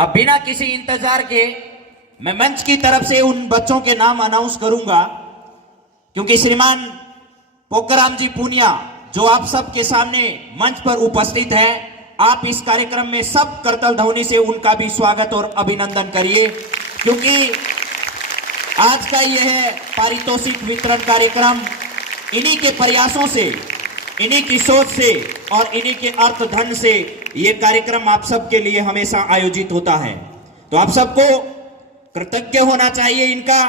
अब बिना किसी इंतजार के मैं मंच की तरफ से उन बच्चों के नाम अनाउंस करूंगा, क्योंकि श्रीमान पोकराम जी पूनिया जो आप सबके सामने मंच पर उपस्थित है, आप इस कार्यक्रम में सब करतल ध्वनि से उनका भी स्वागत और अभिनंदन करिए, क्योंकि आज का यह पारितोषिक वितरण कार्यक्रम इन्हीं के प्रयासों से, इन्हीं की सोच से और इन्हीं के अर्थ धन से यह कार्यक्रम आप सबके लिए हमेशा आयोजित होता है। तो आप सबको कृतज्ञ होना चाहिए इनका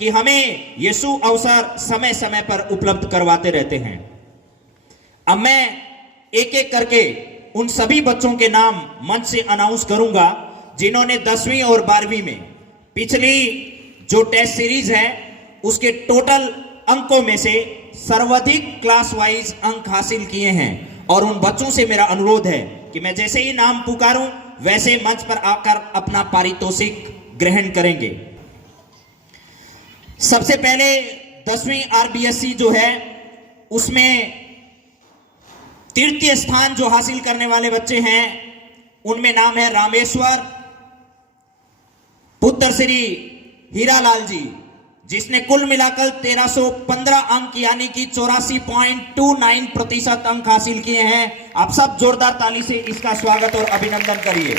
कि हमें ये शुभ अवसर समय समय पर उपलब्ध करवाते रहते हैं। अब मैं एक एक करके उन सभी बच्चों के नाम मंच से अनाउंस करूंगा जिन्होंने 10वीं और 12वीं में पिछली जो टेस्ट सीरीज है उसके टोटल अंकों में से सर्वाधिक क्लास वाइज अंक हासिल किए हैं। और उन बच्चों से मेरा अनुरोध है कि मैं जैसे ही नाम पुकारूं वैसे मंच पर आकर अपना पारितोषिक ग्रहण करेंगे। सबसे पहले 10वीं आरबीएससी जो है उसमें तृतीय स्थान जो हासिल करने वाले बच्चे हैं उनमें नाम है रामेश्वर पुत्र श्री हीरालाल जी, जिसने कुल मिलाकर 1315 अंक यानी कि 84.29% अंक हासिल किए हैं। आप सब जोरदार ताली से इसका स्वागत और अभिनंदन करिए।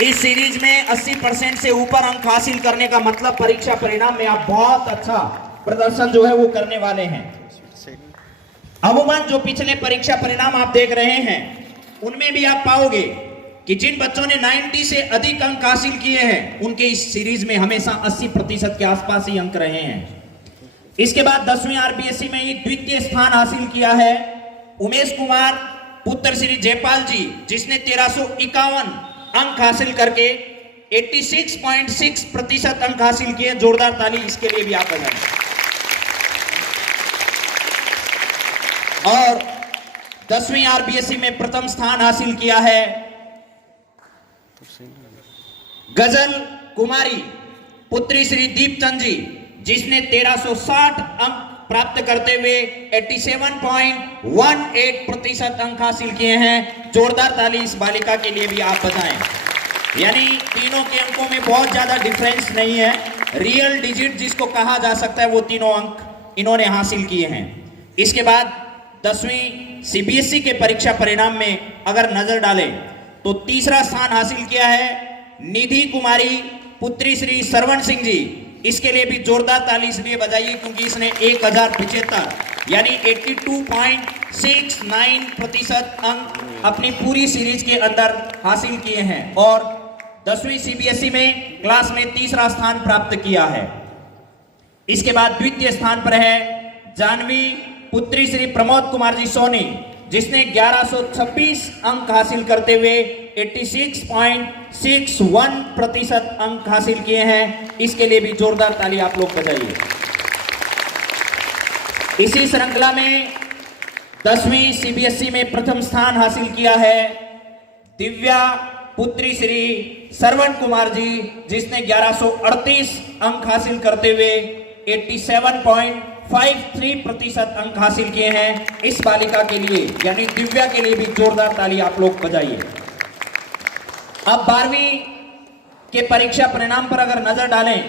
इस सीरीज में 80% से ऊपर अंक हासिल करने का मतलब परीक्षा परिणाम में आप बहुत अच्छा प्रदर्शन जो है वो करने वाले हैं। अमूमन जो पिछले परीक्षा परिणाम आप देख रहे हैं उनमें भी आप पाओगे कि जिन बच्चों ने 90 से अधिक अंक हासिल किए हैं उनके इस सीरीज में हमेशा 80% के आसपास ही अंक रहे हैं। इसके बाद 10वीं आरबीएससी में ही द्वितीय स्थान हासिल किया है उमेश कुमार पुत्र श्री जयपाल जी, जिसने 1351 अंक हासिल करके 86.6% अंक हासिल किए। जोरदार ताली इसके लिए भी आप बजाएं। और 10वीं आरबीएससी में प्रथम स्थान हासिल किया है गजल कुमारी पुत्री श्री दीपचंद जी, जिसने 1360 अंक प्राप्त करते हुए 87.18% अंक हासिल किए हैं। जोरदार ताली इस बालिका के लिए भी आप बजाएं। यानी तीनों के अंकों में बहुत ज्यादा डिफरेंस नहीं है, रियल डिजिट जिसको कहा जा सकता है वो तीनों अंक इन्होंने हासिल किए हैं। इसके बाद 10वीं सीबीएसई के परीक्षा परिणाम में अगर नजर डालें तो तीसरा स्थान हासिल किया है निधि कुमारी पुत्री श्री सरवण सिंह जी। इसके लिए भी जोरदार ताली इसलिए बजाइए क्योंकि इसने 1075 यानी 82.69% अंक अपनी पूरी सीरीज के अंदर हासिल किए हैं और 10वीं सीबीएसई में क्लास में तीसरा स्थान प्राप्त किया है। इसके बाद द्वितीय स्थान पर है जानवी पुत्री श्री प्रमोद कुमार जी सोनी, जिसने 1126 अंक हासिल करते हुए 86.61% अंक हासिल किए हैं। इसके लिए भी जोरदार ताली आप लोग बजाइए। इसी श्रृंखला में 10वीं सीबीएसई में प्रथम स्थान हासिल किया है दिव्या पुत्री श्री सरवण कुमार जी, जिसने 1138 अंक हासिल करते हुए 87.53% अंक हासिल किए हैं। इस बालिका के लिए यानी दिव्या के लिए भी जोरदार ताली आप लोग बजाइए। अब 12वीं के परीक्षा परिणाम पर अगर नजर डालें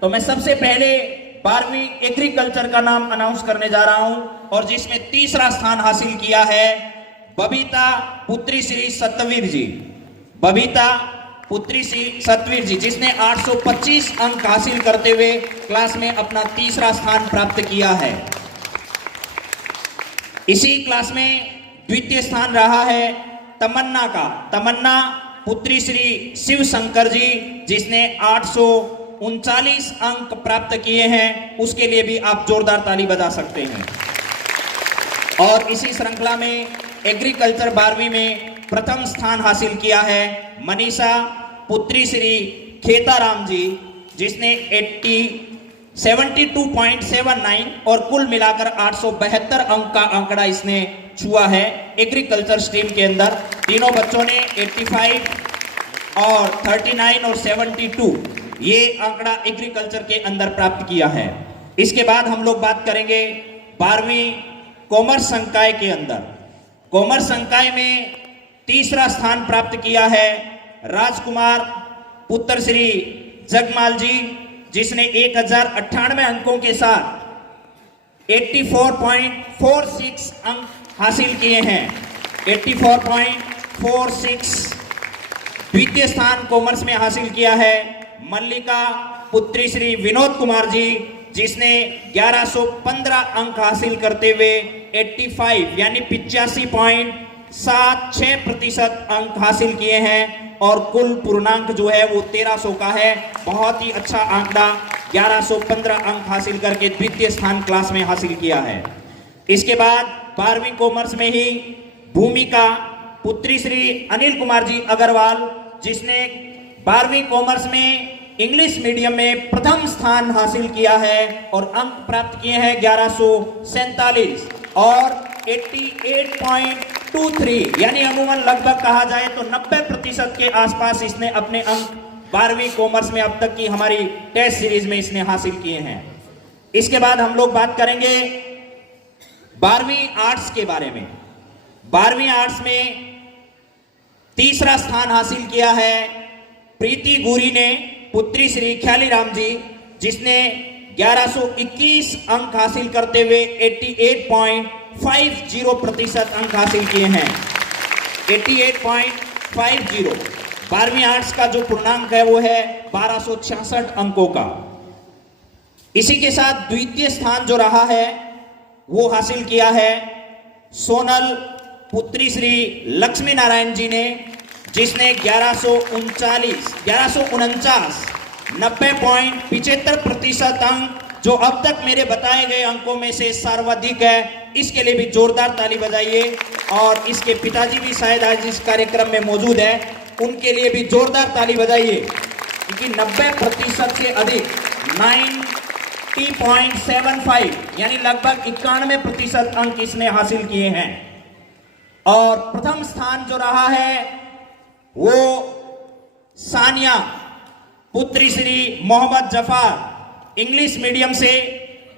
तो मैं सबसे पहले 12वीं एग्रीकल्चर का नाम अनाउंस करने जा रहा हूं और जिसमें तीसरा स्थान हासिल किया है बबीता पुत्री श्री सतवीर जी। बबीता पुत्री श्री सतवीर जी, जिसने 825 अंक हासिल करते हुए क्लास में अपना तीसरा स्थान प्राप्त किया है। इसी क्लास में द्वितीय स्थान रहा है तमन्ना पुत्री श्री शिव शंकर जी, जिसने 839 अंक प्राप्त किए हैं। उसके लिए भी आप जोरदार ताली बजा सकते हैं। और इसी श्रृंखला में एग्रीकल्चर 12वीं में प्रथम स्थान हासिल किया है मनीषा पुत्री श्री खेताराम जी, जिसने 72.79 और कुल मिलाकर 872 अंक का आंकड़ा इसने छुआ है एग्रीकल्चर स्ट्रीम के अंदर। तीनों बच्चों ने 85 और 39 और 72 ये आंकड़ा एग्रीकल्चर के अंदर प्राप्त किया है। इसके बाद हम लोग बात करेंगे 12वीं कॉमर्स संकाय के अंदर। कॉमर्स संकाय में तीसरा स्थान प्राप्त किया है राजकुमार पुत्र श्री जगमाल जी, जिसने 1098 अंकों के साथ 84.46 अंक हासिल किए हैं। 84.46 द्वितीय स्थान कॉमर्स में हासिल किया है। मल्लिका पुत्री श्री विनोद कुमार जी, जिसने 1115 अंक हासिल करते हुए 85 यानी 85.76% अंक हासिल किए हैं और कुल पूर्णांक जो है वो 1300 का है। बहुत ही अच्छा आंकड़ा, 1115 अंक हासिल करके द्वितीय स्थान क्लास में हासिल किया है। इसके बाद 12वीं कॉमर्स में ही भूमिका पुत्री श्री अनिल कुमार जी अग्रवाल, जिसने 12वीं कॉमर्स में इंग्लिश मीडियम में प्रथम स्थान हासिल किया है और अंक प्राप्त किए हैं 1147 और 88.23 यानी अमूमन लगभग कहा जाए तो 90% के आसपास इसने अपने अंक 12वीं कॉमर्स में अब तक की हमारी टेस्ट सीरीज में इसने हासिल किए हैं। इसके बाद हम लोग बात करेंगे 12वीं आर्ट्स के बारे में। 12वीं आर्ट्स में तीसरा स्थान हासिल किया है प्रीति गुरी ने, पुत्री श्री ख्याली राम जी, जिसने 1121 अंक हासिल करते हुए 88.50% अंक हासिल किए हैं। 88.50। 12वीं आर्ट्स का जो पूर्णांक है वो है 1266 अंकों का। इसी के साथ द्वितीय स्थान जो रहा है वो हासिल किया है सोनल पुत्री श्री लक्ष्मी नारायण जी ने, जिसने 1149 90.75% अंक, जो अब तक मेरे बताए गए अंकों में से सर्वाधिक है। इसके लिए भी जोरदार ताली बजाइए और इसके पिताजी भी शायद आज इस कार्यक्रम में मौजूद है, उनके लिए भी जोरदार ताली बजाइए, क्योंकि 90% से अधिक 90.75 यानी लगभग 91% अंक इसने हासिल किए हैं। और प्रथम स्थान जो रहा है वो सानिया पुत्री श्री मोहम्मद जफार, इंग्लिश मीडियम से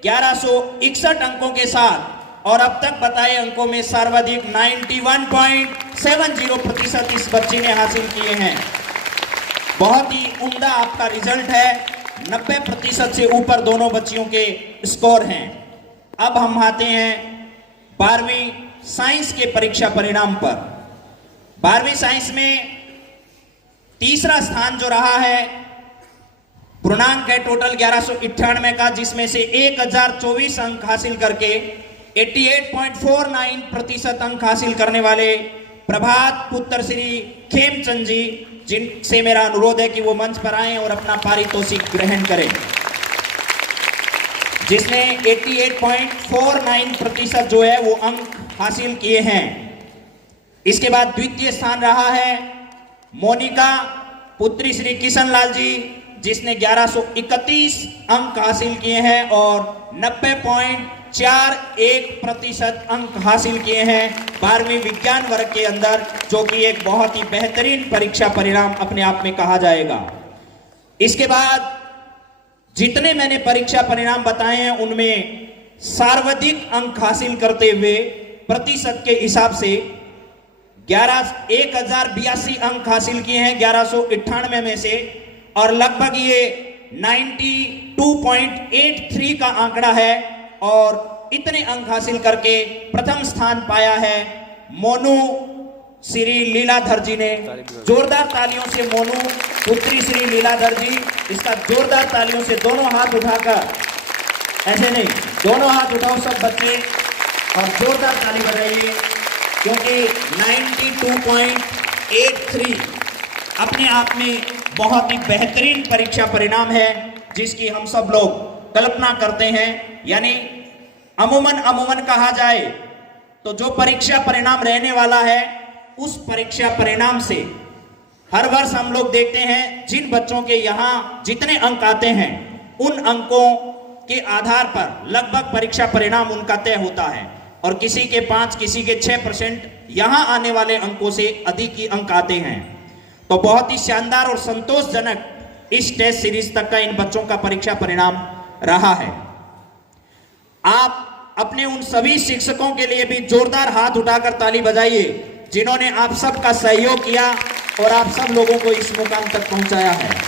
1161 अंकों के साथ और अब तक बताए अंकों में सर्वाधिक 91.70% इस बच्ची ने हासिल किए हैं। बहुत ही उम्दा आपका रिजल्ट है, 90% से ऊपर दोनों बच्चियों के स्कोर हैं। अब हम आते हैं 12वीं साइंस के परीक्षा परिणाम पर। 12वीं साइंस में तीसरा स्थान जो रहा है, पूर्णांक है टोटल 1198 का, जिसमें से 1024 अंक हासिल करके 88.49% अंक हासिल करने वाले प्रभात पुत्र श्री खेमचंद जी, जिनसे मेरा अनुरोध है कि वो मंच पर आएं और अपना पारितोषिक ग्रहण करें, जिसने 88.49% जो है वो अंक हासिल किए हैं। इसके बाद द्वितीय स्थान रहा है मोनिका पुत्री श्री किशन लाल जी, जिसने 1131 अंक हासिल किए हैं और 90.41% अंक हासिल किए हैं 12वीं विज्ञान वर्ग के अंदर, जो कि एक बहुत ही बेहतरीन परीक्षा परिणाम अपने आप में कहा जाएगा। इसके बाद जितने मैंने परीक्षा परिणाम बताए हैं उनमें सर्वाधिक अंक हासिल करते हुए प्रतिशत के हिसाब से 1082 अंक हासिल किए हैं 1198 में से, और लगभग ये 92.83 का आंकड़ा है। और इतने अंक हासिल करके प्रथम स्थान पाया है मोनू श्री लीलाधर जी ने। जोरदार तालियों से मोनू पुत्री श्री लीलाधर जी, इसका जोरदार तालियों से दोनों हाथ उठाकर, ऐसे नहीं, दोनों हाथ उठाओ सब बच्चे और जोरदार ताली बजाइए, क्योंकि 92.83 अपने आप में बहुत ही बेहतरीन परीक्षा परिणाम है, जिसकी हम सब लोग कल्पना करते हैं। यानी अमूमन कहा जाए तो जो परीक्षा परिणाम रहने वाला है, उस परीक्षा परिणाम से हर वर्ष हम लोग देखते हैं जिन बच्चों के यहाँ जितने अंक आते हैं, उन अंकों के आधार पर लगभग परीक्षा परिणाम उनका तय होता है, और किसी के 5, किसी के 6% यहाँ आने वाले अंकों से अधिक ही अंक आते हैं। तो बहुत ही शानदार और संतोषजनक इस टेस्ट सीरीज तक का इन बच्चों का परीक्षा परिणाम रहा है। आप अपने उन सभी शिक्षकों के लिए भी जोरदार हाथ उठाकर ताली बजाइए, जिन्होंने आप सबका सहयोग किया और आप सब लोगों को इस मुकाम तक पहुंचाया है।